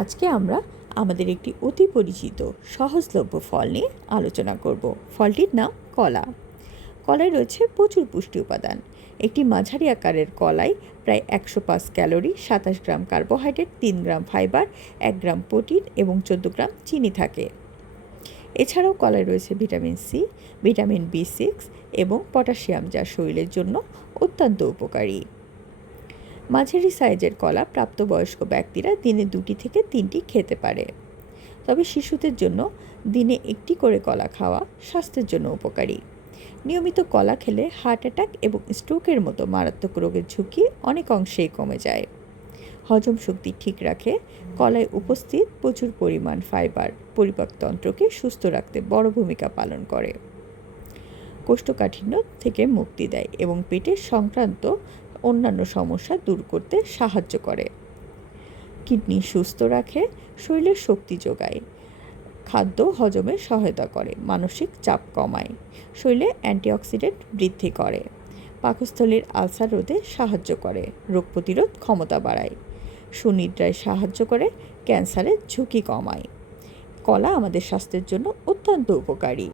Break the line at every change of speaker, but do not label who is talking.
আজকে আমরা আমাদের একটি অতি পরিচিত সহজলভ্য ফল নিয়ে আলোচনা করব। ফলটির নাম কলা। কলায় রয়েছে প্রচুর পুষ্টি উপাদান। একটি মাঝারি আকারের কলায় প্রায় একশো পাঁচ ক্যালোরি, সাতাশ গ্রাম কার্বোহাইড্রেট, তিন গ্রাম ফাইবার, এক গ্রাম প্রোটিন এবং চোদ্দ গ্রাম চিনি থাকে। এছাড়াও কলায় রয়েছে vitamin C, vitamin B six এবং পটাশিয়াম যা শরীরের জন্য অত্যন্ত উপকারী। মাঝারি সাইজের কলা প্রাপ্তবয়স্ক ব্যক্তিরা দিনে দুটি থেকে তিনটি খেতে পারে। তবে শিশুদের জন্য দিনে একটি করে কলা খাওয়া স্বাস্থ্যের জন্য উপকারী। নিয়মিত কলা খেলে হার্ট অ্যাটাক এবং স্ট্রোকের মতো মারাত্মক রোগের ঝুঁকি অনেক অংশেই কমে যায়। হজম শক্তি ঠিক রাখে, কলায় উপস্থিত প্রচুর পরিমাণ ফাইবার পরিপাকতন্ত্রকে সুস্থ রাখতে বড় ভূমিকা পালন করে। কোষ্ঠকাঠিন্য থেকে মুক্তি দেয় এবং পেটের সংক্রান্ত অন্যান্য সমস্যা দূর করতে সাহায্য করে। কিডনি সুস্থ রাখে, শরীরের শক্তি যোগায়। খাদ্য হজমে সহায়তা করে, মানসিক চাপ কমায়, শরীরে অ্যান্টিঅক্সিডেন্ট বৃদ্ধি করে, পাকস্থলীর আলসার রোধে সাহায্য করে, রোগ প্রতিরোধ ক্ষমতা বাড়ায়, সুনিদ্রায় সাহায্য করে, ক্যান্সারের ঝুঁকি কমায়। কলা আমাদের স্বাস্থ্যের জন্য অত্যন্ত উপকারী।